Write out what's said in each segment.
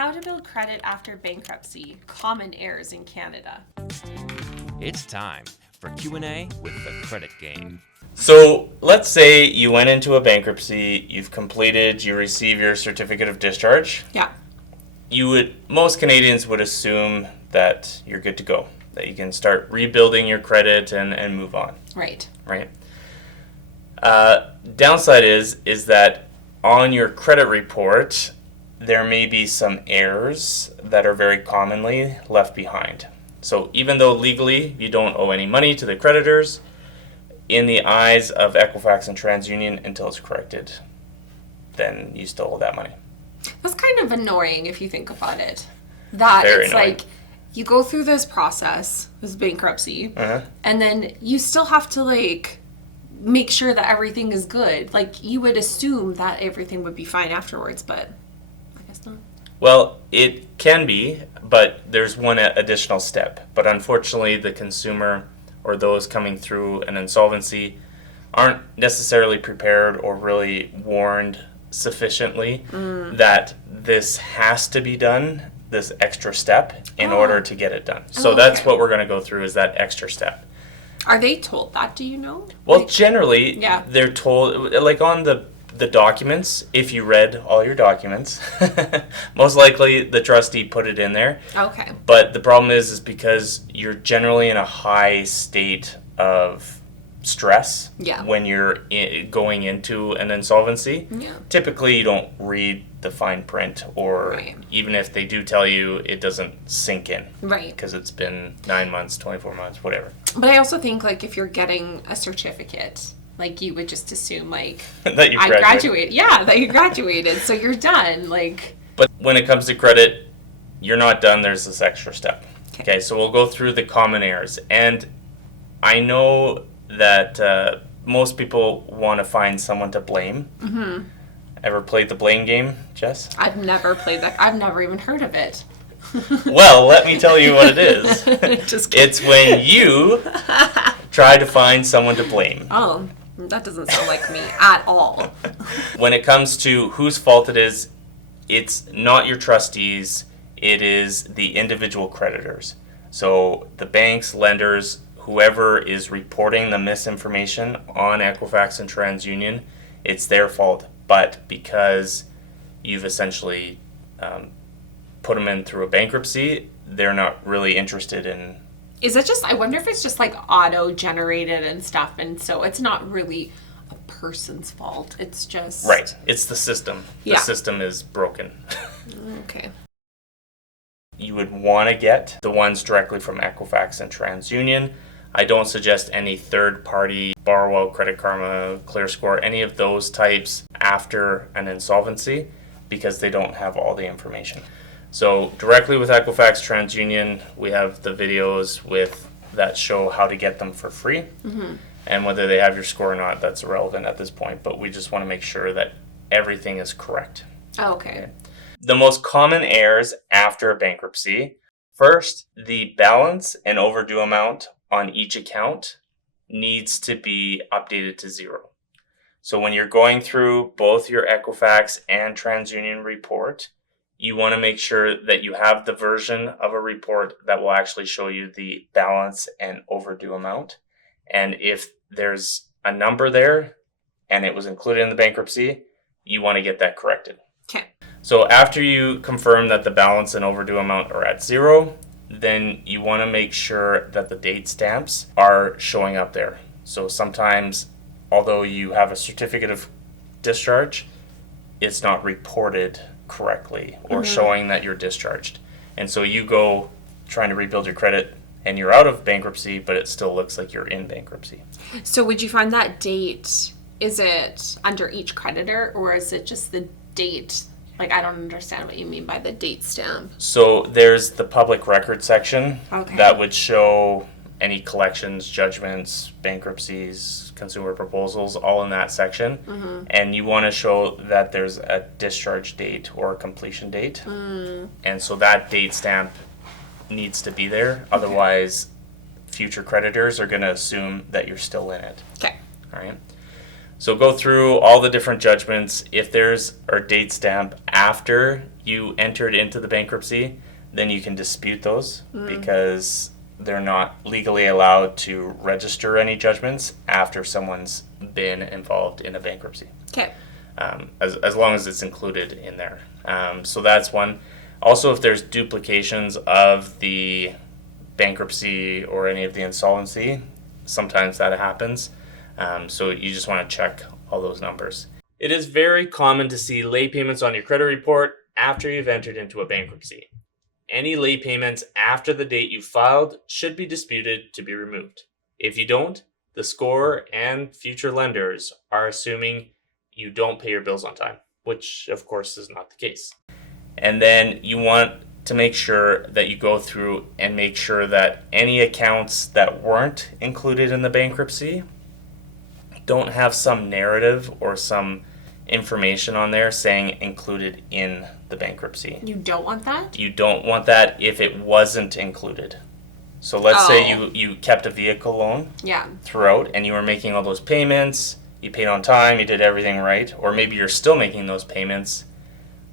How to build credit after bankruptcy, common errors in Canada. It's time for Q&A with the Credit Game. So let's say you went into a bankruptcy, you've completed, you receive your certificate of discharge. Yeah. Most Canadians would assume that you're good to go, that you can start rebuilding your credit and move on. Right. Right. Downside is that on your credit report, there may be some errors that are very commonly left behind. So even though legally you don't owe any money to the creditors, in the eyes of Equifax and TransUnion, until it's corrected, then you still owe that money. That's kind of annoying if you think about it. That Very it's annoying. like you go through this process, this bankruptcy, and then you still have to make sure that everything is good. Like you would assume that everything would be fine afterwards, but I guess not. Well, it can be, but there's one additional step. But unfortunately, the consumer or those coming through an insolvency aren't necessarily prepared or really warned sufficiently that this has to be done, this extra step, in order to get it done. So that's what we're going to go through, is that extra step. Are they told that? Do you know? Well, generally, yeah. They're told, like on the documents, if you read all your documents, most likely the trustee put it in there. Okay. But the problem is because you're generally in a high state of stress when you're going into an insolvency. Yeah. Typically, you don't read the fine print, or even if they do tell you, it doesn't sink in. Right. Because it's been 9 months, 24 months, whatever. But I also think if you're getting a certificate, you would just assume that you graduated. Yeah, that you graduated, so you're done. But when it comes to credit, you're not done. There's this extra step. Okay, so we'll go through the common errors. And I know that most people want to find someone to blame. Mm-hmm. Ever played the blame game, Jess? I've never played that. I've never even heard of it. Well, let me tell you what it is. Just kidding. It's when you try to find someone to blame. Oh, that doesn't sound like me at all. When it comes to whose fault it is, it's not your trustees, it is the individual creditors. So the banks, lenders, whoever is reporting the misinformation on Equifax and TransUnion, it's their fault. But because you've essentially put them in through a bankruptcy, they're not really interested in. Is it just, I wonder if it's just auto-generated and stuff, and so it's not really a person's fault. It's just... Right. It's the system. The system is broken. Okay. You would want to get the ones directly from Equifax and TransUnion. I don't suggest any third-party, Borrowell, Credit Karma, ClearScore, any of those types after an insolvency, because they don't have all the information. So directly with Equifax, TransUnion, we have the videos that show how to get them for free. Mm-hmm. And whether they have your score or not, that's irrelevant at this point. But we just want to make sure that everything is correct. Oh, okay. The most common errors after a bankruptcy: first, the balance and overdue amount on each account needs to be updated to 0. So when you're going through both your Equifax and TransUnion report, you want to make sure that you have the version of a report that will actually show you the balance and overdue amount. And if there's a number there and it was included in the bankruptcy, you want to get that corrected. Okay. So after you confirm that the balance and overdue amount are at 0, then you want to make sure that the date stamps are showing up there. So sometimes, although you have a certificate of discharge, it's not reported correctly or showing that you're discharged. And so you go trying to rebuild your credit and you're out of bankruptcy, but it still looks like you're in bankruptcy. So would you find that date, is it under each creditor, or is it just the date? I don't understand what you mean by the date stamp. So there's the public record section that would show any collections, judgments, bankruptcies, consumer proposals, all in that section. Mm-hmm. And you want to show that there's a discharge date or a completion date. And so that date stamp needs to be there. Otherwise, future creditors are going to assume that you're still in it. Okay. All right. So go through all the different judgments. If there's a date stamp after you entered into the bankruptcy, then you can dispute those because they're not legally allowed to register any judgments after someone's been involved in a bankruptcy. Okay. As long as it's included in there. So that's one. Also, if there's duplications of the bankruptcy or any of the insolvency, sometimes that happens. So you just want to check all those numbers. It is very common to see late payments on your credit report after you've entered into a bankruptcy. Any late payments after the date you filed should be disputed to be removed. If you don't, the scorer and future lenders are assuming you don't pay your bills on time, which of course is not the case. And then you want to make sure that you go through and make sure that any accounts that weren't included in the bankruptcy don't have some narrative or some information on there saying included in the bankruptcy. You don't want that? You don't want that if it wasn't included. So let's say you kept a vehicle loan throughout and you were making all those payments, you paid on time, you did everything right, or maybe you're still making those payments,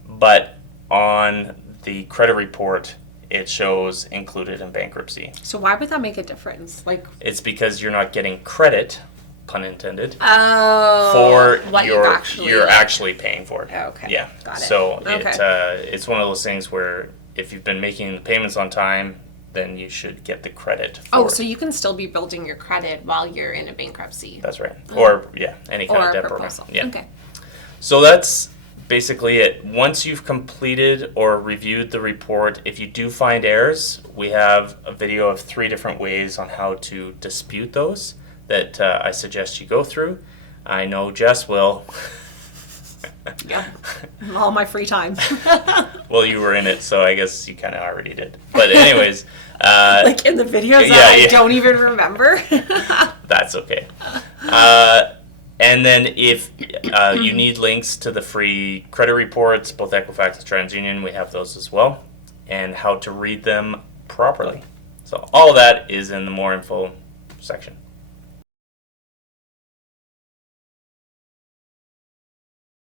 but on the credit report it shows included in bankruptcy. So why would that make a difference? It's because you're not getting credit, pun intended, for what you're actually paying for it. Okay. Yeah. Got it. So it's one of those things where if you've been making the payments on time, then you should get the credit for it. So you can still be building your credit while you're in a bankruptcy. That's right. Or any kind of debt proposal. program. Yeah. Okay. So that's basically it. Once you've completed or reviewed the report, if you do find errors, we have a video of 3 different ways on how to dispute those that I suggest you go through. I know Jess will. Yeah, all my free time. Well, you were in it, so I guess you kind of already did. But anyways. Like in the videos that I don't even remember. That's okay. And then if you need links to the free credit reports, both Equifax and TransUnion, we have those as well, and how to read them properly. So all of that is in the more info section.